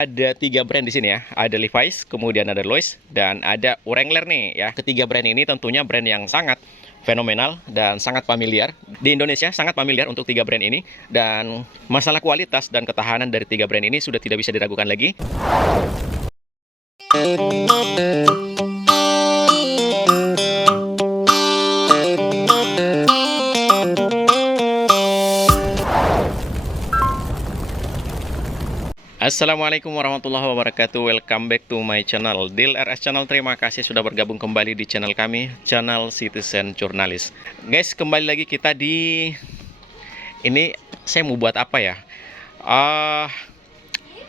Ada 3 brand di sini ya, ada Levi's, kemudian ada Lois, dan ada Wrangler nih ya. Ketiga brand ini tentunya brand yang sangat fenomenal dan sangat familiar. Di Indonesia sangat familiar untuk 3 brand ini, dan masalah kualitas dan ketahanan dari 3 brand ini sudah tidak bisa diragukan lagi. Assalamualaikum warahmatullahi wabarakatuh. Welcome back to my channel Dil RS Channel. Terima kasih sudah bergabung kembali di channel kami, channel Citizen Journalist. Guys, kembali lagi kita di ini. Saya mau buat apa ya?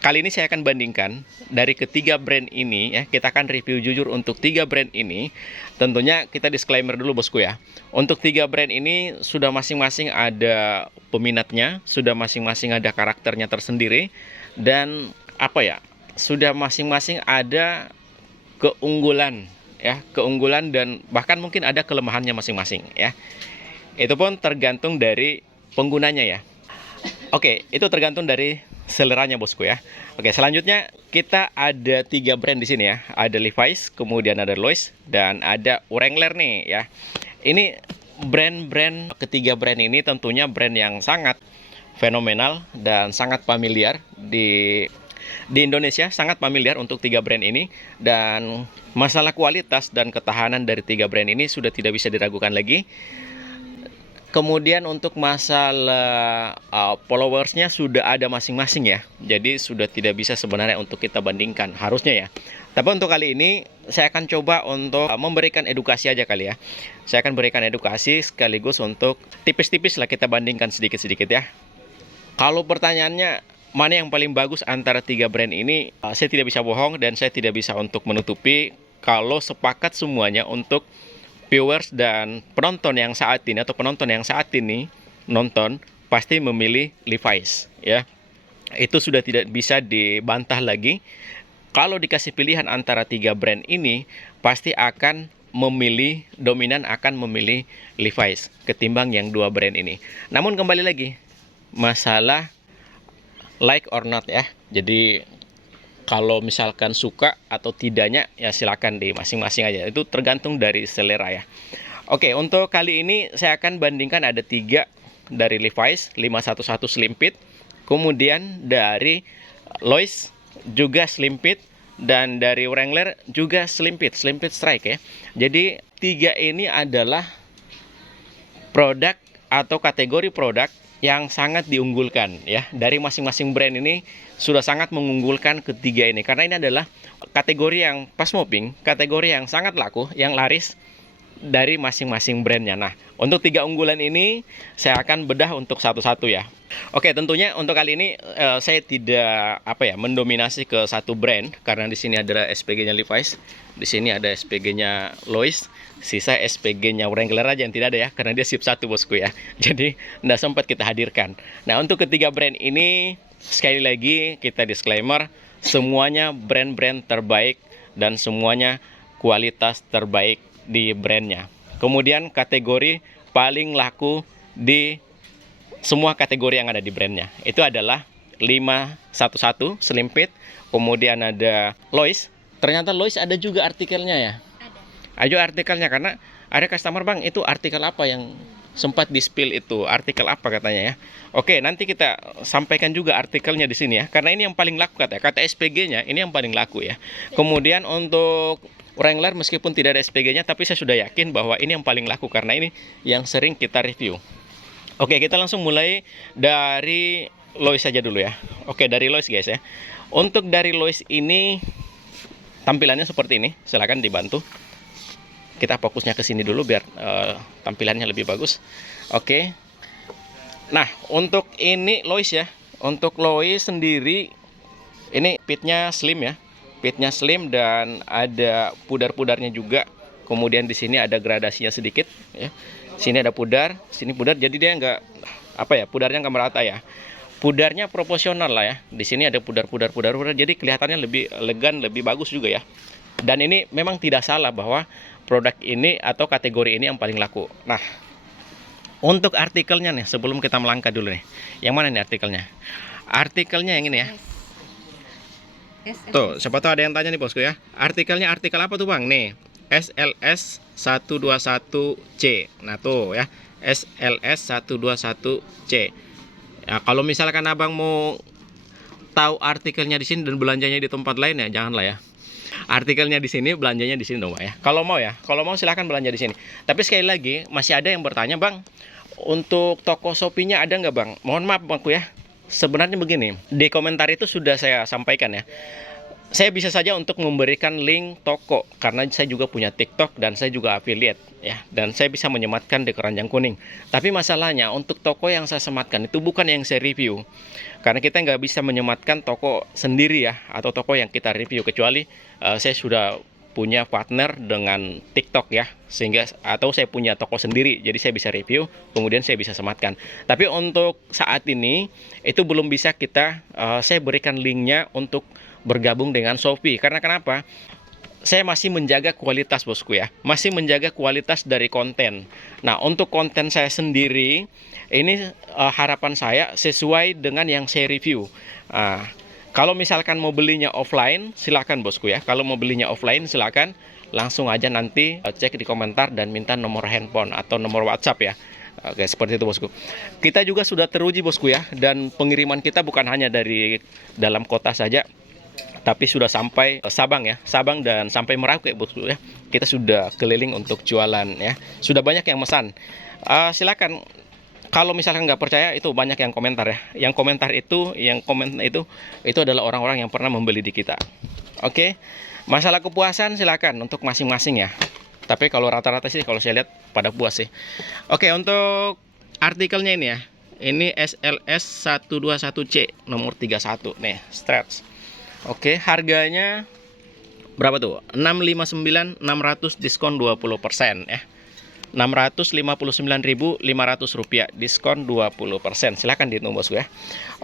Kali ini saya akan bandingkan dari ketiga brand ini ya. Kita akan review jujur untuk 3 brand ini. Tentunya kita disclaimer dulu bosku ya. Untuk 3 brand ini sudah masing-masing ada peminatnya, sudah masing-masing ada karakternya tersendiri, dan apa ya, sudah masing-masing ada keunggulan ya, keunggulan dan bahkan mungkin ada kelemahannya masing-masing ya. Itu pun tergantung dari penggunanya ya. Oke, itu tergantung dari seleranya bosku ya. Oke, selanjutnya kita ada 3 brand di sini ya. Ada Levi's, kemudian ada Lois, dan ada Wrangler nih ya. Ini brand-brand, ketiga brand ini tentunya brand yang sangat fenomenal dan sangat familiar di Indonesia, sangat familiar untuk 3 brand ini, dan masalah kualitas dan ketahanan dari 3 brand ini sudah tidak bisa diragukan lagi. Kemudian untuk masalah followersnya sudah ada masing-masing ya, jadi sudah tidak bisa sebenarnya untuk kita bandingkan harusnya ya. Tapi untuk kali ini saya akan coba untuk memberikan edukasi aja kali ya. Saya akan berikan edukasi sekaligus untuk tipis-tipis lah kita bandingkan sedikit-sedikit ya. Kalau pertanyaannya mana yang paling bagus antara 3 brand ini, saya tidak bisa bohong dan saya tidak bisa untuk menutupi kalau sepakat semuanya untuk viewers dan penonton yang saat ini atau penonton yang saat ini nonton pasti memilih Levi's ya. Itu sudah tidak bisa dibantah lagi. Kalau dikasih pilihan antara 3 brand ini, pasti akan memilih, dominan akan memilih Levi's ketimbang yang 2 brand ini. Namun kembali lagi, masalah like or not ya. Jadi kalau misalkan suka atau tidaknya ya silakan di masing-masing aja. Itu tergantung dari selera ya. Oke, untuk kali ini saya akan bandingkan ada 3 dari Levi's 511 Slim Fit, kemudian dari Lois juga Slim Fit, dan dari Wrangler juga Slim Fit Strike ya. Jadi 3 ini adalah produk atau kategori produk yang sangat diunggulkan ya. Dari masing-masing brand ini sudah sangat mengunggulkan ketiga ini, karena ini adalah kategori yang fast moving, kategori yang sangat laku, yang laris dari masing-masing brandnya. Nah, untuk 3 unggulan ini saya akan bedah untuk satu-satu ya. Oke, tentunya untuk kali ini saya tidak mendominasi ke satu brand, karena di sini ada SPG-nya Levi's, di sini ada SPG-nya Lois, sisa SPG-nya Wrangler aja yang tidak ada ya, karena dia sip 1 bosku ya. Jadi tidak sempat kita hadirkan. Nah, untuk ketiga brand ini sekali lagi kita disclaimer, semuanya brand-brand terbaik dan semuanya kualitas terbaik di brandnya. Kemudian kategori paling laku di semua kategori yang ada di brandnya itu adalah 511 Slim Fit, kemudian ada Lois. Ternyata Lois ada juga artikelnya ya. Ada artikelnya, karena ada customer, bang itu artikel apa yang sempat di-spill, itu artikel apa katanya ya. Oke, nanti kita sampaikan juga artikelnya di sini ya, karena ini yang paling laku kata SPG-nya, ini yang paling laku ya. Kemudian untuk Wrangler meskipun tidak ada SPG-nya, tapi saya sudah yakin bahwa ini yang paling laku karena ini yang sering kita review. Oke, kita langsung mulai dari Lois saja dulu ya. Oke, dari Lois guys ya. Untuk dari Lois ini tampilannya seperti ini. Silakan dibantu. Kita fokusnya ke sini dulu biar tampilannya lebih bagus. Oke. Nah, untuk ini Lois ya. Untuk Lois sendiri ini fitnya slim ya. Fitnya slim dan ada pudar-pudarnya juga. Kemudian di sini ada gradasinya sedikit ya. Sini ada pudar, sini pudar, jadi dia nggak pudarnya nggak merata ya. Pudarnya proporsional lah ya. Di sini ada pudar, jadi kelihatannya lebih elegan, lebih bagus juga ya. Dan ini memang tidak salah bahwa produk ini atau kategori ini yang paling laku. Nah, untuk artikelnya nih, sebelum kita melangkah dulu nih. Yang mana nih artikelnya? Artikelnya yang ini ya. Tuh, siapa tahu ada yang tanya nih bosku ya. Artikelnya artikel apa tuh bang? Nih, SLS 121C. Nah tuh ya, SLS 121C. Ya, kalau misalkan abang mau tahu artikelnya di sini dan belanjanya di tempat lain ya janganlah ya. Artikelnya di sini, belanjanya di sini dong Pak ya. Kalau mau silahkan belanja di sini. Tapi sekali lagi masih ada yang bertanya bang, untuk toko Shopee-nya ada nggak bang? Mohon maaf bangku ya. Sebenarnya begini, di komentar itu sudah saya sampaikan ya. Saya bisa saja untuk memberikan link toko karena saya juga punya TikTok dan saya juga affiliate ya, dan saya bisa menyematkan di keranjang kuning. Tapi masalahnya untuk toko yang saya sematkan itu bukan yang saya review, karena kita nggak bisa menyematkan toko sendiri ya, atau toko yang kita review, kecuali saya sudah punya partner dengan TikTok ya, sehingga atau saya punya toko sendiri jadi saya bisa review kemudian saya bisa sematkan. Tapi untuk saat ini itu belum bisa kita saya berikan linknya untuk bergabung dengan Shopee. Karena kenapa? Saya masih menjaga kualitas bosku ya, masih menjaga kualitas dari konten. Nah untuk konten saya sendiri ini harapan saya sesuai dengan yang saya review. Kalau misalkan mau belinya offline silakan bosku ya. Kalau mau belinya offline silakan langsung aja nanti cek di komentar dan minta nomor handphone atau nomor WhatsApp ya. Oke, seperti itu bosku. Kita juga sudah teruji bosku ya, dan pengiriman kita bukan hanya dari dalam kota saja, tapi sudah sampai Sabang ya, Sabang dan sampai Merauke bosku ya. Kita sudah keliling untuk jualan ya. Sudah banyak yang mesan. Silakan. Kalau misalkan nggak percaya, itu banyak yang komentar ya. Yang komentar itu, itu adalah orang-orang yang pernah membeli di kita. Oke. Masalah kepuasan silakan untuk masing-masing ya. Tapi kalau rata-rata sih kalau saya lihat pada puas sih. Oke, untuk artikelnya ini ya. Ini SLS 121C nomor 31 nih, stretch. Oke, harganya berapa tuh? 659.600 diskon 20% ya. 659.500 rupiah diskon 20%. Silahkan dihitung bosku ya.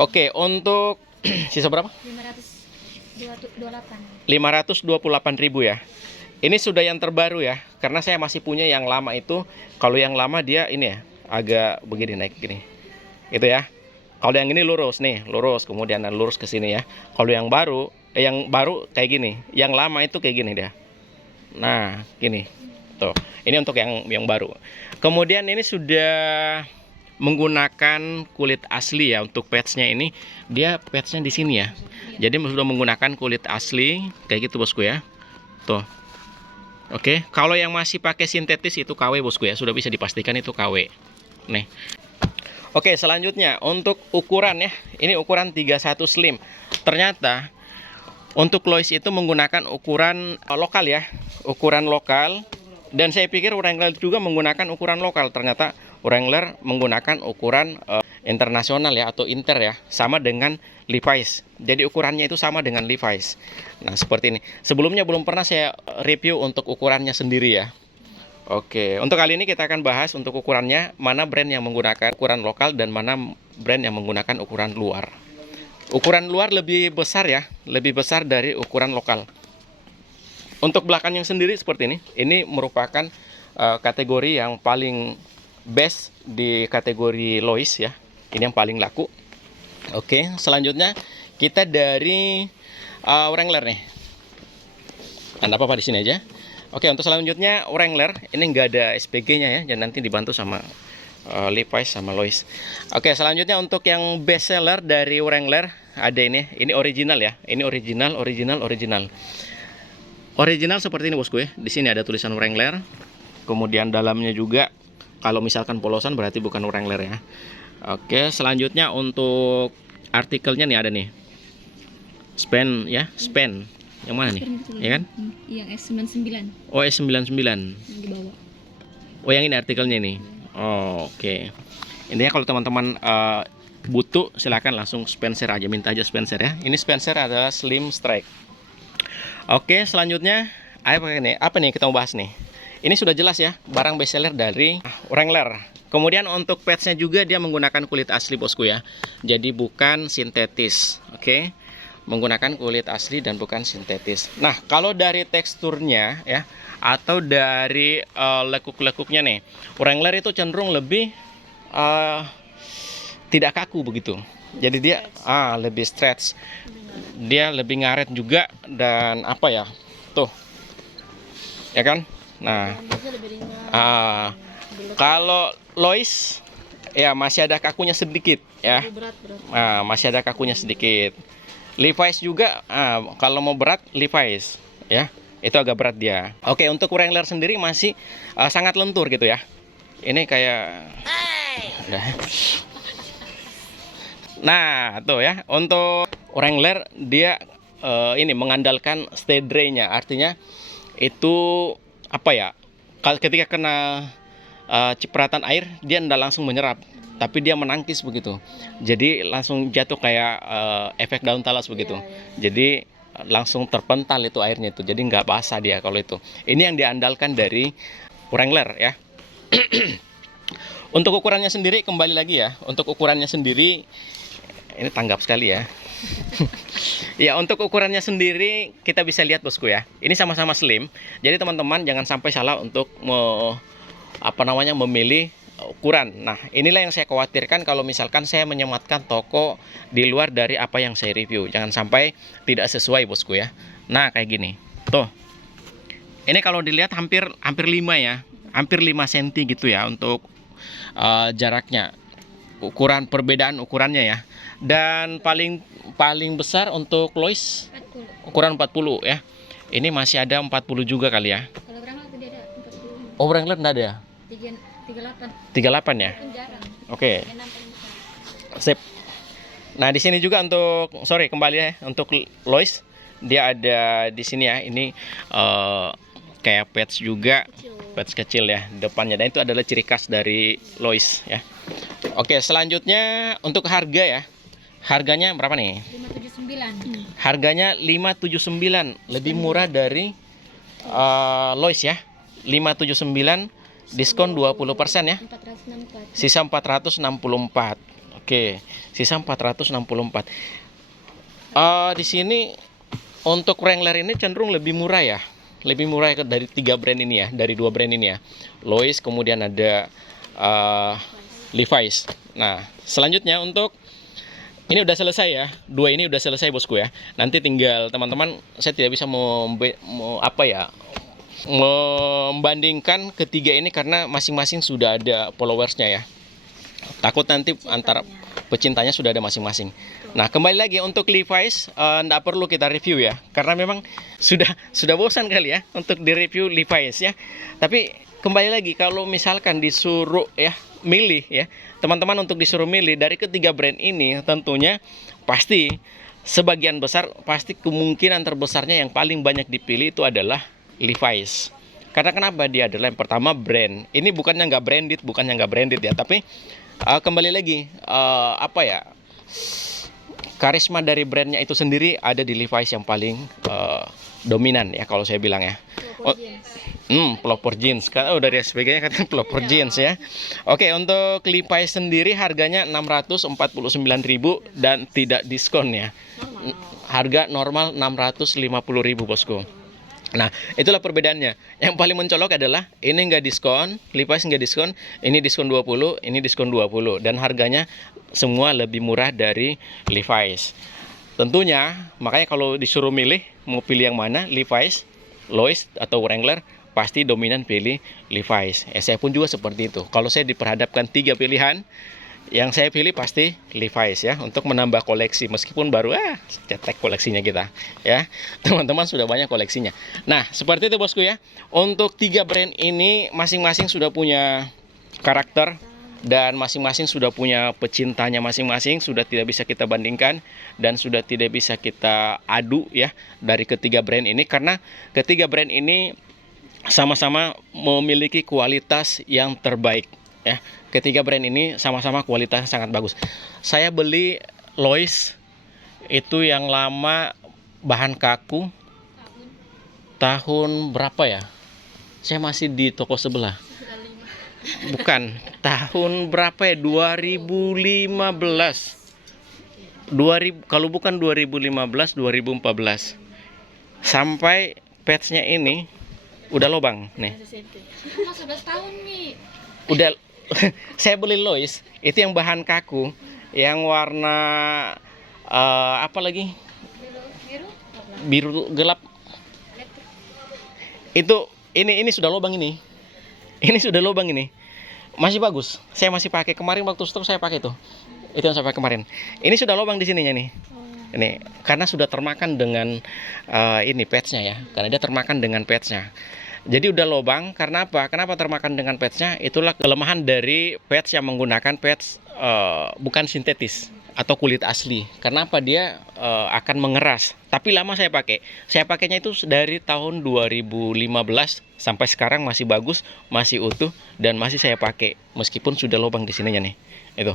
Oke, untuk sisa berapa? 528.000 ya. Ini sudah yang terbaru ya, karena saya masih punya yang lama itu. Kalau yang lama dia ini ya, agak begini naik gini. Itu ya. Kalau yang ini lurus nih, lurus kemudian lurus ke sini ya. Kalau yang baru kayak gini. Yang lama itu kayak gini dia. Nah, gini. Tuh. Ini untuk yang baru. Kemudian ini sudah menggunakan kulit asli ya untuk patchnya ini. Dia patchnya di sini ya. Jadi sudah menggunakan kulit asli kayak gitu bosku ya. Tuh. Oke, kalau yang masih pakai sintetis itu KW bosku ya. Sudah bisa dipastikan itu KW. Nih. Oke, selanjutnya untuk ukuran ya. Ini ukuran 31 slim. Ternyata untuk Lois itu menggunakan ukuran lokal ya. Ukuran lokal. Dan saya pikir Wrangler juga menggunakan ukuran lokal. Ternyata Wrangler menggunakan ukuran internasional ya, atau inter ya. Sama dengan Levi's. Jadi ukurannya itu sama dengan Levi's. Nah, seperti ini. Sebelumnya belum pernah saya review untuk ukurannya sendiri ya. Oke, untuk kali ini kita akan bahas untuk ukurannya, mana brand yang menggunakan ukuran lokal dan mana brand yang menggunakan ukuran luar. Ukuran luar lebih besar ya, lebih besar dari ukuran lokal. Untuk belakangnya sendiri seperti ini merupakan kategori yang paling best di kategori Lois ya. Ini yang paling laku. Oke, selanjutnya kita dari Wrangler nih. Anda apa-apa di sini aja. Oke, untuk selanjutnya Wrangler, ini nggak ada SPG-nya ya, dan nanti dibantu sama Levi's sama Lois. Oke, selanjutnya untuk yang best seller dari Wrangler ada ini original ya, ini original. Original seperti ini bosku ya. Di sini ada tulisan Wrangler. Kemudian dalamnya juga, kalau misalkan polosan berarti bukan Wrangler ya. Oke, selanjutnya untuk artikelnya nih ada nih. Span ya, Span. Yang mana nih? Ya kan? Yang S99. Oh, S99. Yang di bawah. Oh, yang ini artikelnya nih. Oh, oke. Intinya kalau teman-teman butuh silahkan langsung Spencer aja, minta aja Spencer ya. Ini Spencer adalah Slim Strike. Oke, selanjutnya apa nih kita mau bahas nih? Ini sudah jelas ya, barang bestseller dari Wrangler. Kemudian untuk patchnya juga dia menggunakan kulit asli bosku ya. Jadi bukan sintetis. Oke. Menggunakan kulit asli dan bukan sintetis. Nah, kalau dari teksturnya ya, atau dari lekuk-lekuknya nih, Wrangler itu cenderung lebih tidak kaku begitu. Jadi dia lebih stretch. Dia lebih ngaret juga dan apa ya? Tuh. Ya kan? Nah, Biasanya lebih ringan. kalau Lois ya masih ada kakunya sedikit ya. Lebih berat. Masih ada kakunya sedikit. Levi's juga kalau mau berat Levi's ya. Itu agak berat dia. Oke, untuk Wrangler sendiri masih sangat lentur gitu ya. Ini kayak udah. Nah, tuh ya. Untuk Wrangler dia ini mengandalkan steady drain-nya. Artinya itu apa ya? Ketika kena cipratan air, dia tidak langsung menyerap, tapi dia menangkis begitu. Jadi langsung jatuh kayak efek daun talas begitu. Jadi langsung terpental itu airnya itu. Jadi nggak basah dia kalau itu. Ini yang diandalkan dari Wrangler ya. Untuk ukurannya sendiri kembali lagi ya. Untuk ukurannya sendiri ini tanggap sekali ya. Ya, untuk ukurannya sendiri kita bisa lihat bosku ya. Ini sama-sama slim. Jadi teman-teman jangan sampai salah untuk memilih ukuran. Nah, inilah yang saya khawatirkan kalau misalkan saya menyematkan toko di luar dari apa yang saya review. Jangan sampai tidak sesuai bosku ya. Nah, kayak gini. Tuh. Ini kalau dilihat hampir 5 ya. Hampir 5 cm gitu ya untuk jaraknya. Perbedaan ukurannya ya. Dan paling besar untuk Lois 40. ukuran 40 ya. Ini masih ada 40 juga kali ya. Kalau Wrangler tadi ada 40. Oh, Wrangler enggak ada. 38. 38 ya. Kan jarang. Oke. Yang 6 paling besar. Sip. Nah, di sini juga untuk kembali ya untuk Lois dia ada di sini ya. Ini kayak patch juga, patch kecil ya depannya. Dan itu adalah ciri khas dari Lois ya. Oke, selanjutnya untuk harga ya. Harganya berapa nih? 579. Harganya 579, lebih murah dari Lois ya. 579 diskon 20% ya. 464. Sisa 464. Oke, sisa 464. Di sini untuk Wrangler ini cenderung lebih murah ya. Lebih murah dari 3 brand ini ya, dari 2 brand ini ya. Lois kemudian ada Levi's. Nah, selanjutnya untuk ini udah selesai ya. 2 ini udah selesai bosku ya. Nanti tinggal teman-teman, saya tidak bisa membandingkan ketiga ini karena masing-masing sudah ada followersnya ya. Takut nanti antara pecintanya sudah ada masing-masing. Nah, kembali lagi untuk Levi's nggak perlu kita review ya, karena memang sudah bosan kali ya untuk direview Levi's ya. Tapi kembali lagi kalau misalkan disuruh ya milih ya, teman-teman untuk disuruh milih dari ketiga brand ini, tentunya pasti sebagian besar pasti kemungkinan terbesarnya yang paling banyak dipilih itu adalah Levi's. Karena kenapa? Dia adalah yang pertama brand. Ini bukannya nggak branded ya, tapi kembali lagi karisma dari brandnya itu sendiri ada di Levi's yang paling dominan ya kalau saya bilang ya. Pelopor jeans. Dari SPG-nya katanya pelopor jeans ya. Oke, untuk Levi's sendiri harganya 649.000 dan tidak diskon ya. Harga normal 650.000 bosku. Nah, itulah perbedaannya. Yang paling mencolok adalah ini nggak diskon, Levi's nggak diskon, ini diskon 20, ini diskon 20. Dan harganya semua lebih murah dari Levi's. Tentunya, makanya kalau disuruh milih, mau pilih yang mana, Levi's, Lois, atau Wrangler, pasti dominan pilih Levi's. Saya pun juga seperti itu. Kalau saya diperhadapkan 3 pilihan, yang saya pilih pasti Levi's ya, untuk menambah koleksi meskipun baru cetek koleksinya kita ya. Teman-teman sudah banyak koleksinya. Nah, seperti itu bosku ya. Untuk 3 brand ini masing-masing sudah punya karakter dan masing-masing sudah punya pecintanya masing-masing, sudah tidak bisa kita bandingkan dan sudah tidak bisa kita adu ya dari ketiga brand ini, karena ketiga brand ini sama-sama memiliki kualitas yang terbaik ya. Ketiga brand ini sama-sama kualitasnya sangat bagus. Saya beli Lois itu yang lama, bahan kaku, tahun berapa ya? Saya masih di toko sebelah. Bukan, tahun berapa ya? 2015. Kalau bukan 2015, 2014. Sampai patchnya ini udah lobang nih. Mas 11 tahun nih. Udah saya beli Lois itu yang bahan kaku, yang warna apa lagi? Biru, biru, apa? Biru gelap. Elektrik. Itu ini sudah lubang ini. Ini sudah lubang ini. Masih bagus. Saya masih pakai kemarin waktu stok saya pakai itu. Itu yang saya pakai kemarin. Ini sudah lubang di sininya nih. Oh. Ini karena sudah termakan dengan ini patch-nya ya. Karena dia termakan dengan patch-nya. Jadi udah lubang karena apa? Kenapa termakan dengan patch-nya? Itulah kelemahan dari patch yang menggunakan patch bukan sintetis atau kulit asli. Karena apa? Dia akan mengeras. Tapi lama saya pakai. Saya pakainya itu dari tahun 2015 sampai sekarang masih bagus, masih utuh dan masih saya pakai meskipun sudah lubang di sininya nih. Itu.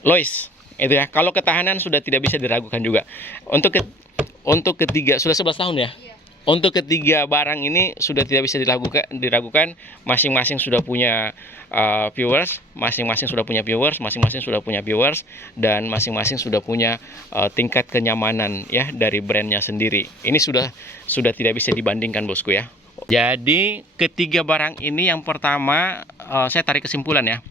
Lois, itu ya. Kalau ketahanan sudah tidak bisa diragukan juga. Untuk ketiga sudah 11 tahun ya. Iya. Untuk ketiga barang ini sudah tidak bisa diragukan. Masing-masing sudah punya viewers, masing-masing sudah punya viewers, masing-masing sudah punya viewers, dan masing-masing sudah punya tingkat kenyamanan ya dari brandnya sendiri. Ini sudah tidak bisa dibandingkan bosku ya. Jadi ketiga barang ini yang pertama saya tarik kesimpulan ya.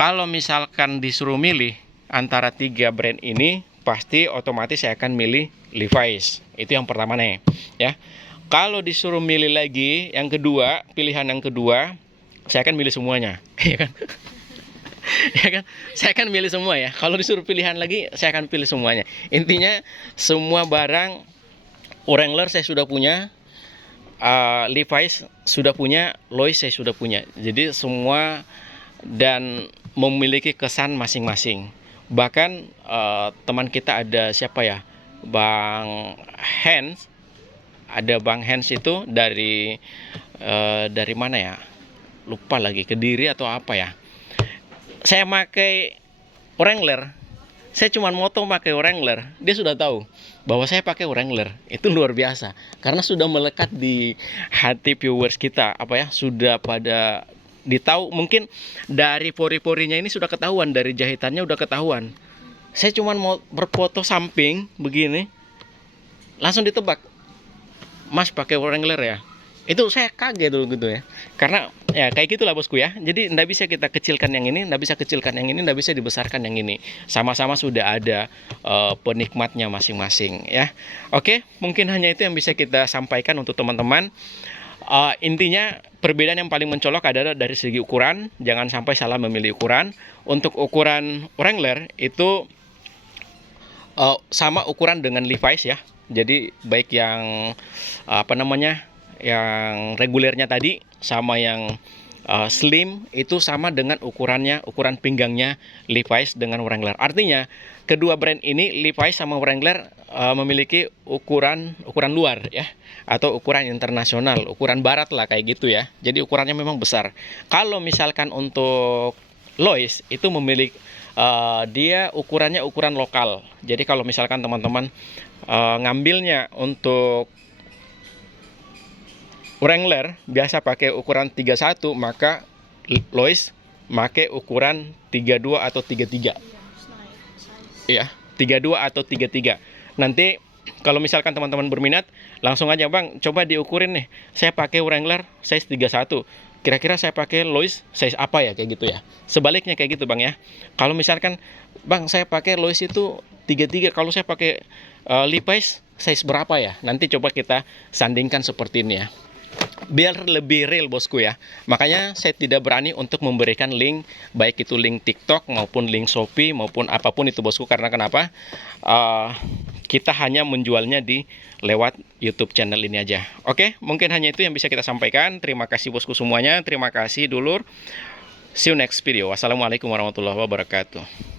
Kalau misalkan disuruh milih antara tiga brand ini, pasti otomatis saya akan milih Levi's. Itu yang pertama nih, ya. Kalau disuruh milih lagi, yang kedua, pilihan yang kedua, saya akan milih semuanya, ya kan? Ya kan? Saya akan milih semua ya. Kalau disuruh pilihan lagi, saya akan pilih semuanya. Intinya semua barang Wrangler saya sudah punya, Levi's sudah punya, Lois saya sudah punya. Jadi semua dan memiliki kesan masing-masing. Bahkan teman kita ada siapa ya, Bang Hans, ada Bang Hans itu dari mana ya, lupa lagi, Kediri atau apa ya. Saya pakai Wrangler, saya cuma moto pakai Wrangler, dia sudah tahu bahwa saya pakai Wrangler. Itu luar biasa karena sudah melekat di hati viewers kita, apa ya, sudah pada ditahu, mungkin dari pori-porinya ini sudah ketahuan, dari jahitannya udah ketahuan. Saya cuma mau berfoto samping begini, langsung ditebak, Mas pakai Wrangler ya. Itu saya kaget dulu gitu ya. Karena ya kayak gitulah bosku ya. Jadi nggak bisa kita kecilkan yang ini, nggak bisa kecilkan yang ini, nggak bisa dibesarkan yang ini. Sama-sama sudah ada penikmatnya masing-masing ya. Oke, mungkin hanya itu yang bisa kita sampaikan untuk teman-teman. Intinya perbedaan yang paling mencolok adalah dari segi ukuran. Jangan sampai salah memilih ukuran. Untuk ukuran Wrangler itu sama ukuran dengan Levi's ya. Jadi baik yang apa namanya, yang regulernya tadi sama yang slim itu sama dengan ukurannya, ukuran pinggangnya Levi's dengan Wrangler. Artinya kedua brand ini, Levi's sama Wrangler, memiliki ukuran luar ya, atau ukuran internasional, ukuran barat lah kayak gitu ya. Jadi ukurannya memang besar. Kalau misalkan untuk Lois itu memiliki dia ukurannya ukuran lokal. Jadi kalau misalkan teman-teman ngambilnya untuk Wrangler biasa pakai ukuran 31, maka Lois pakai ukuran 32 atau 33. Iya, 32 atau 33. Nanti kalau misalkan teman-teman berminat, langsung aja, Bang, coba diukurin nih. Saya pakai Wrangler size 31. Kira-kira saya pakai Lois size apa ya, kayak gitu ya. Sebaliknya kayak gitu, Bang ya. Kalau misalkan, Bang, saya pakai Lois itu 33, kalau saya pakai Levi's size berapa ya? Nanti coba kita sandingkan seperti ini ya. Biar lebih real bosku ya. Makanya saya tidak berani untuk memberikan link, baik itu link TikTok maupun link Shopee maupun apapun itu bosku. Karena kenapa? Kita hanya menjualnya di lewat YouTube channel ini aja. Oke, mungkin hanya itu yang bisa kita sampaikan. Terima kasih bosku semuanya. Terima kasih dulur. See you next video. Wassalamualaikum warahmatullahi wabarakatuh.